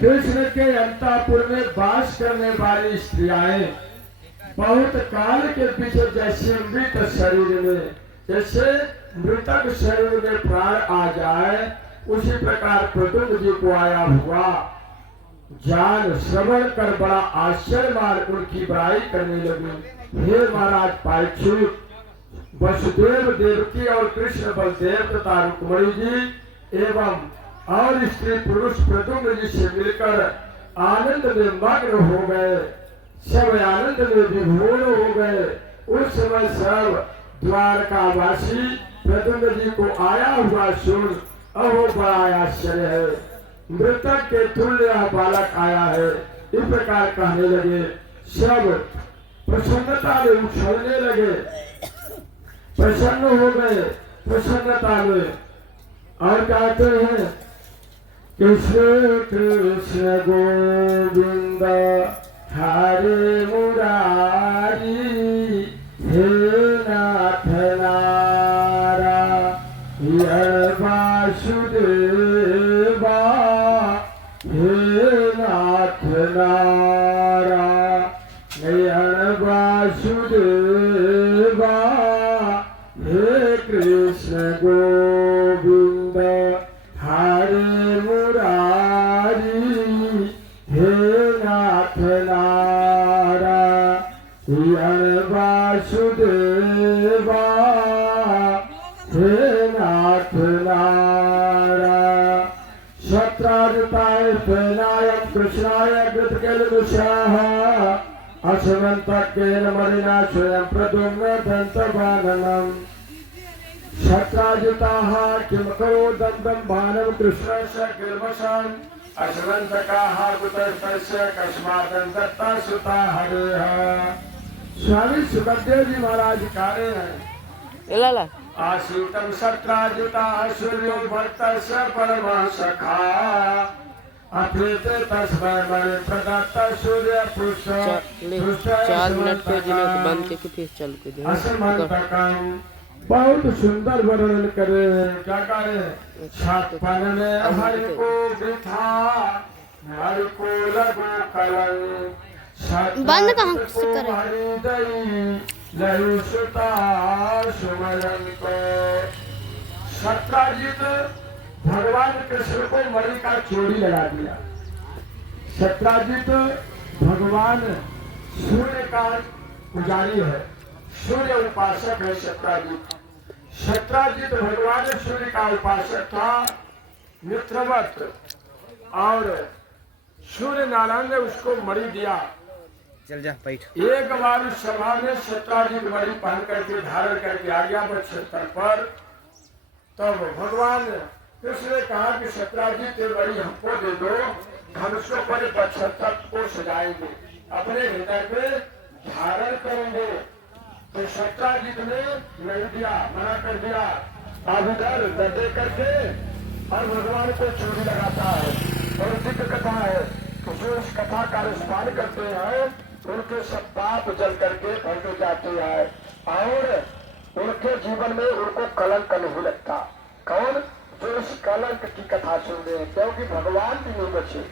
कृष्ण के अंतापुर में वास करने वाली स्त्रियाएं बहुत काल के पीछे जैसे मृत शरीर में, जैसे मृतक शरीर में प्राण आ जाए, उसी प्रकार प्रद्युम्न जी को आया हुआ ज्ञान श्रवण कर बड़ा आश्चर्य मान उनकी बड़ाई करने लगी। हे महाराज पारीक्षित, वसुदेव देवकी और कृष्ण बलदेव तथा रुक्मिणी जी एवं और स्त्री पुरुष प्रद्युम्न जी से मिलकर आनंद में मग्न हो गए, सब आनंद में विभोर हो गए। उस समय सब द्वारकावासी प्रद्युम्न जी को आया हुआ सुन अहो बड़ा आश्चर्य है, मृतक के तुल्य बालक आया है, इस प्रकार कहने लगे। सब प्रसन्नता में उछलने लगे, प्रसन्न हो गए प्रसन्नता में, और कहते हैं कृष्ण कृष्ण गोविंद हरे मुरारी, हे नाथ नारायण वासुदेवा, हे नाथ नारायण वासुदेवा, हे कृष्ण गोविंद हरे मुरारी, हे नाथ नारायण वासुदेवा, हे नाथ नारायण। सत्राजिताय प्रेणाय कृष्णाय गृतकेलदुषाः, अश्वन्तकेन मणिना स्वयं प्रद्युम्न दन्तबाणनम्। सत्राजिताः किं करोदन्तं बाणं कृष्णस्य गिर्वशान्, अश्वन्तकाः कुतस्तस्य कस्मात् दत्ता सुता हरेः। स्वामी सुखदेव जी महाराज कह रहे हैं, आसीतम सत्राजिताः सूर्यो भक्तस्य परमः सखा, अप्रीते तस्मै मणि प्रदत्त सूर्य पृष्ठ 4 मिनट पे जिन्हें बंद करके फिर चालू कर दिया। असमंतकम बहुत सुंदर वर्णन करे, क्या करे, छापन में हरि को बिठा, हरि को लगो कलंक, बंद कहाँ से करें? लहु सुता सुमरन को। सत्राजित भगवान कृष्ण को मणि का चोरी लगा दिया। सत्राजित भगवान सूर्य का पुजारी है, सूर्य उपासक है सत्राजित। सत्राजित भगवान सूर्य का उपासक था, मित्रवत, और सूर्य नारायण ने उसको मणि दिया। चल जा बैठ। एक बार उस सभा में सत्राजित मणि पहन करके धारण करके आ गया बछतर पर, तब भगवान कृष्ण ने कहा कि सत्राजित ये मणि हमको दे दो, हम उसको पर बछतर को सजाएंगे, अपने हृदय पे धारण करेंगे। तो सत्राजित ने नहीं दिया, मना कर दिया। अब इधर दे करके और भगवान को चोरी लगाता है, और दिव्य कथा है कि जो इस कथा का अनुष्ठान करते हैं उनके सब पाप जल करके भर जाते हैं, और उनके जीवन में उनको कलंक नहीं लगता। कौन? जो इस कलंक की कथा सुन रहे हैं, क्योंकि भगवान भी नहीं बचे,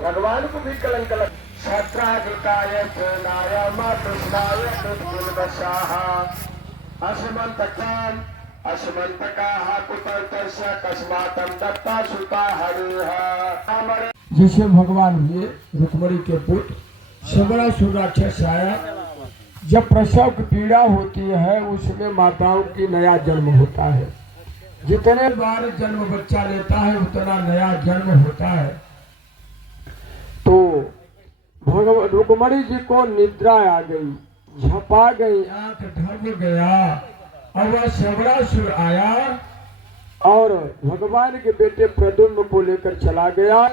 भगवान को भी कलंक लग। सत्राजिताय प्रेणाय कृष्णाय कृष्णवशाः, अस्मन्तकान् अस्मन्तकाः कुतस्तस्य कस्मात् दत्ता सुता हरेः। जिसे भगवान हुए रुक्मिणी के पुत्र, सबरा राक्षस आया। जब प्रसव की पीड़ा होती है उसमें माताओं की नया जन्म होता है, जितने बार जन्म बच्चा लेता है उतना नया जन्म होता है। तो भगवान रुक्मिणी जी को निद्रा आ गई, झपा गई, आंख ढल गया, और वह सबरासुर आया और भगवान के बेटे प्रद्युम्न को लेकर चला गया और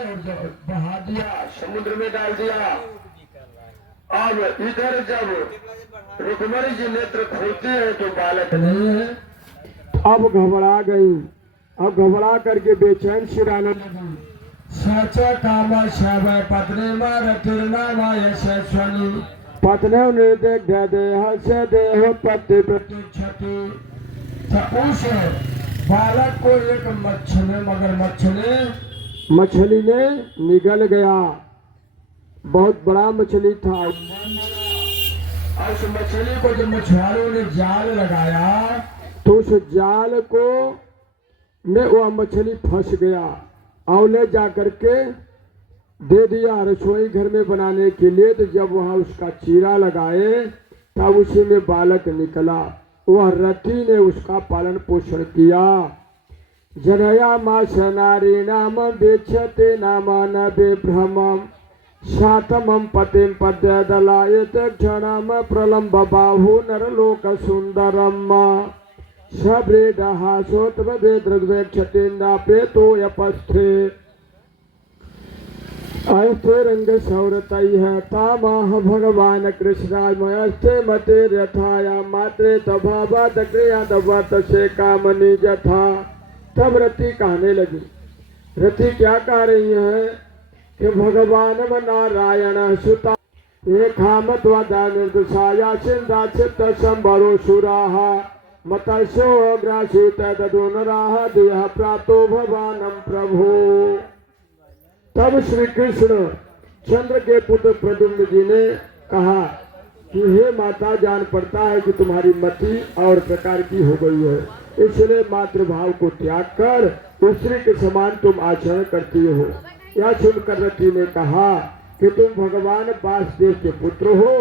बहा दिया, समुद्र में डाल दिया। अब इधर जब रुक्मिणी जी नेत्र खोलते हैं तो बालक नहीं है। अब घबरा गई, अब घबरा करके बेचैन सिराने लगी। सच कामा शवै पत्नी मारतिर्नामाय स्वनी, पत्नी निर्देह देह से देह पति प्रतीक्षति। उस बालक को एक मगरमच्छ ने मछली ने निगल गया। बहुत बड़ा मछली था। और उस मछली को जब मछुआरों ने जाल लगाया तो उस जाल को में वह मछली फंस गया और ले जा करके दे दिया रसोई घर में बनाने के लिए। तो जब वहां उसका चीरा लगाए तब उसी में बालक निकला। वह रति ने उसका पालन पोषण किया। जनया मास नारी नाम बेक्षते नाम न बेभ्रमम सातमम पतिम पद्य दलायत क्षणम प्रलम्ब बाहु नरलोक सुंदरम सब्रेडहासोत्व वेद्रद्वेक्षतेन्द्रा प्रेतो यपस्थे अस्थे रंग सौरतैः तामाह भगवान कृष्णामयस्ते मते रथाया मात्रे तभावात क्रिया दवात से कामनी जथा। तब रति कहने लगी। रति क्या कह रही है कि भगवान नारायण सुता एकामत्वदा निर्दुषाया सिंधा चित्त संबरो सुराहा मतस्यो ग्रासीत ददुनराह देह प्राप्तो भगवानम प्रभु। तब श्री कृष्ण चंद्र के पुत्र प्रद्युम्न जी ने कहा कि हे माता, जान पड़ता है कि तुम्हारी मति और प्रकार की हो गई है, इसलिए मातृभाव को त्याग कर स्त्री के समान तुम आचरण करती हो। यह सुनकर रति ने कहा कि तुम भगवान वासुदेव के पुत्र हो,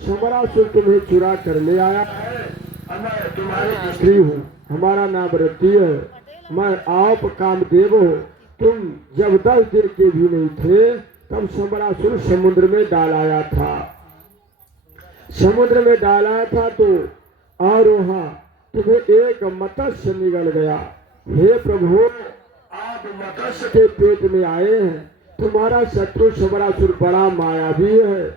समरासुर तुम्हें चुरा कर ले आया है। मैं तुम्हारी स्त्री हूँ, हमारा नाम रति है, मैं आप कामदेव हो। तुम जब 10 दिन के भी नहीं थे तब समरासुर समुद्र में डाल आया था। समुद्र में डाला था तो और वहां तुम्हें एक मत्स्य निगल गया। हे प्रभु, आप मत्स्य के पेट में आए हैं। तुम्हारा शत्रु समरासुर बड़ा मायावी है,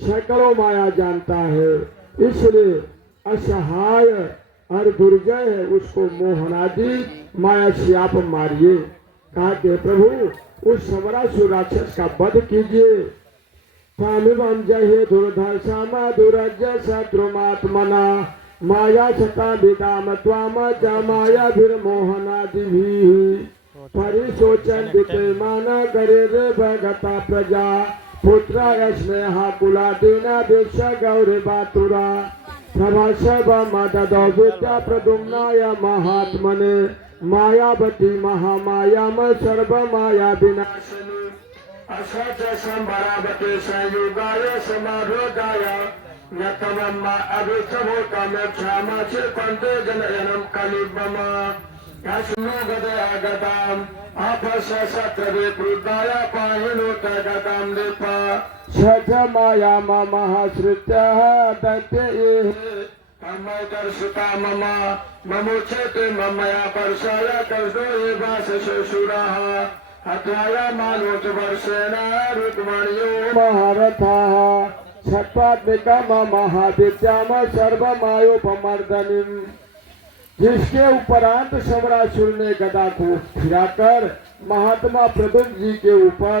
सैकड़ों माया जानता है, इसलिए असहाय और दुर्जय है, उसको मोहनादि माया से आप मारिए। कहा कि प्रभु, उस समरासुर राक्षस का वध कीजिए। स्वामिवं जय दुर्धर्षाम दुरज्य शत्रुमात्मना माया सता विदाम त्वाम च मायाभिर्मोहनादिभिः परिशोचन विद्यमान करे रे भगता प्रजा पुत्र स्नेहा कुलादीना वेश गौरवातुरा प्रभाषव मददो विद्या प्रद्युम्नाय महात्मने मायावती महामायाम सर्व माया विनाशिनी असच संभरावते संयुगाय समारोगाय नतमम्मा अभिषभो कामेक्षामा चिरकन्ते जनयनं कलिबमा यस्नु गदया गदाम आपस सत्रवे क्रुद्धाय पाहिनो तगदां लेपा सच माया महाश्रित्यः दैत्य तन्मय दर्शिता मम ममुच्यते ममया वर्षाय कर्षो ये वासशुराः हत्याया मानोत वर्षेण रुक्मण्यो महारथाः सत्वात्मिकम महाविद्याम सर्वमायोपमर्दनीम्। जिसके उपरांत समरासुर ने गदा को फिराकर महात्मा प्रद्युम्न जी के ऊपर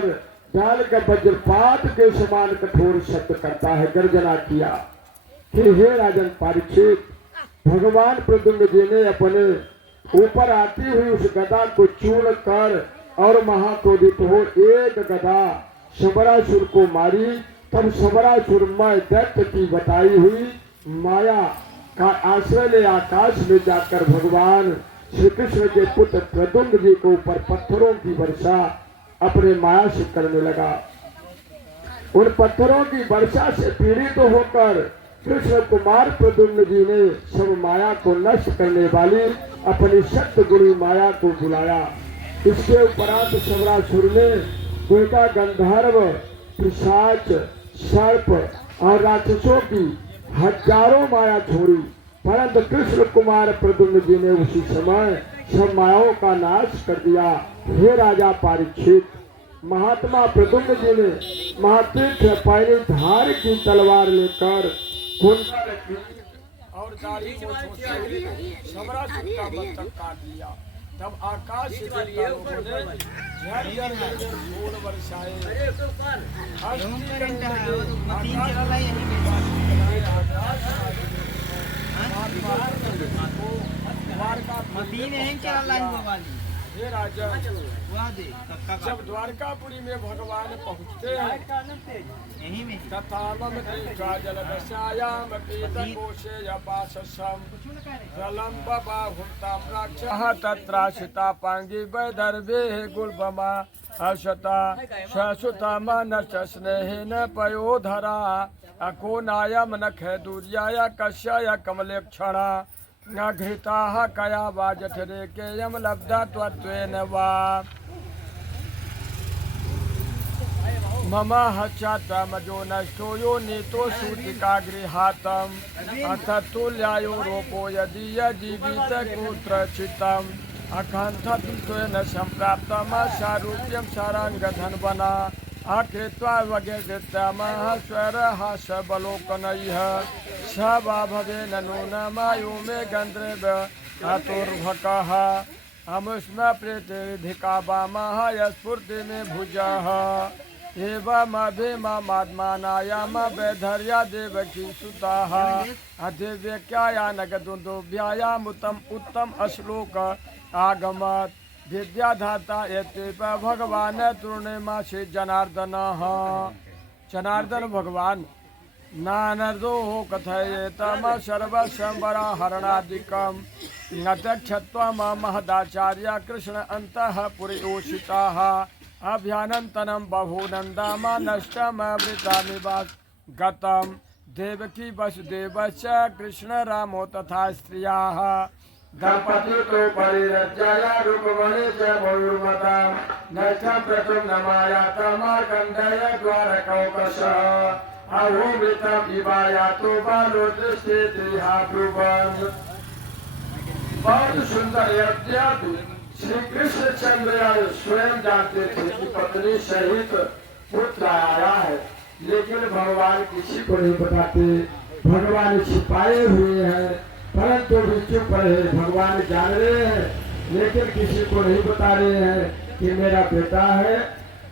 डाल कर वज्रपात के समान कठोर शब्द करता है, गर्जना किया कि हे राजन परीक्षित, भगवान प्रद्युम्न जी ने अपने ऊपर आती हुई उस गदा को चूर्ण कर और महाक्रोधित हो एक गदा समरासुर को मारी। तब समरासुरमय दैत्य की बताई हुई माया का आश्रय ले आकाश में जाकर भगवान श्री कृष्ण के पुत्र प्रद्युम्न जी के ऊपर पत्थरों की वर्षा अपने माया से करने लगा। उन पत्थरों की वर्षा से पीड़ित होकर कृष्ण कुमार प्रद्युम्न जी ने सब माया को नष्ट करने वाली अपनी शक्त गुणी माया को बुलाया। इसके उपरांत समरासुर ने गोता गंधर्व पिशाच सर्प और राक्षसों की हजारों माया छोड़ी, परंतु कृष्ण कुमार प्रद्युम्न जी ने उसी समय सब मायाओं का नाश कर दिया। हे राजा परीक्षित, महात्मा प्रद्युम्न जी ने महातीर्थ पैनी धार की तलवार लेकर कुंडा रखी और दाढ़ी समरासुर का मस्तक काट लिया। तब आकाश से झरझर बरसाए हे राजा, जब द्वारकापुरी में भगवान पहुँचते हैं तथा मम दृष्ट्वा जलदस्यायाम पीतकोशे यपाशसं प्रलम्ब बाहुं ताम्राक्षः तत्राशितापाङ्गी वैदर्भेः गुल्बमा हर्षता ससुता मनश्च स्नेहेन पयोधरा अकोनायम नखे दूर्याय कस्याय कमलेक्षणा न घृताः कया वा जठरे केयं लब्धा त्वत्वेन वा मम हस्यात्मजो नष्टो यो नीतो सूतिका गृहातम् अथ तुल्यायो रोपो यदीय जीवित कुत्रचितम् अकण्ठत्वेन सम्प्राप्तम् सारूप्यं सारङ्गधन्वना आकृत्वा वज्रकृत्यामः स्वरहासबलोकनैः स वा भवेन नूनमायो मे गन्धर्व अतुर्भकः अमुष्म प्रीतिधिका वामः यस्फूर्ति मे भुजः एवमभिममात्मानायाम वैधर्या देवकी सुताः अधिव्यक्यायानगदुन्दुभ्यायामुत्तम उत्तम अश्लोक आगमत् विद्याधाता एतेव भगवान तृणेमासि जनार्दनः जनार्दन भगवान नानर्दो कथयेतम सर्वसंवरहरणादिकं नतक्षत्वम महदाचार्य कृष्ण अन्तः पुरयोषिताः अभ्यानन्तनं बहूनन्दाम नष्टमवृतामिवास गतं देवकी वसुदेवश्च कृष्ण रामो तथा स्त्रियाः दंपति तो परिरज्याय रूपमणि च मयूरमता नष्टं प्रतुं नमायातं मार्कण्डेय द्वारकौकशः अहोमृतम् इवायातो बालो दृष्टेतिहा ब्रुवन्। बहुत सुंदर अयोध्या श्री कृष्ण चंद्र स्वयं जानते थे कि पत्नी सहित पुत्र आया है, लेकिन भगवान किसी को नहीं बताते। भगवान छिपाए हुए हैं, परंतु भी चुप रहे। भगवान जान रहे हैं, लेकिन किसी को नहीं बता रहे हैं कि मेरा बेटा है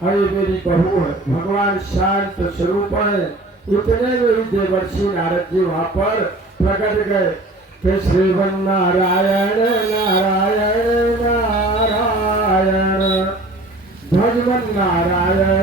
और ये मेरी बहू है। भगवान शांत स्वरूप है। इतने में ही देवर्षि नारद जी वहाँ पर प्रकट गए कि श्रीवन नारायण नारायण नारायण भगवन नारायण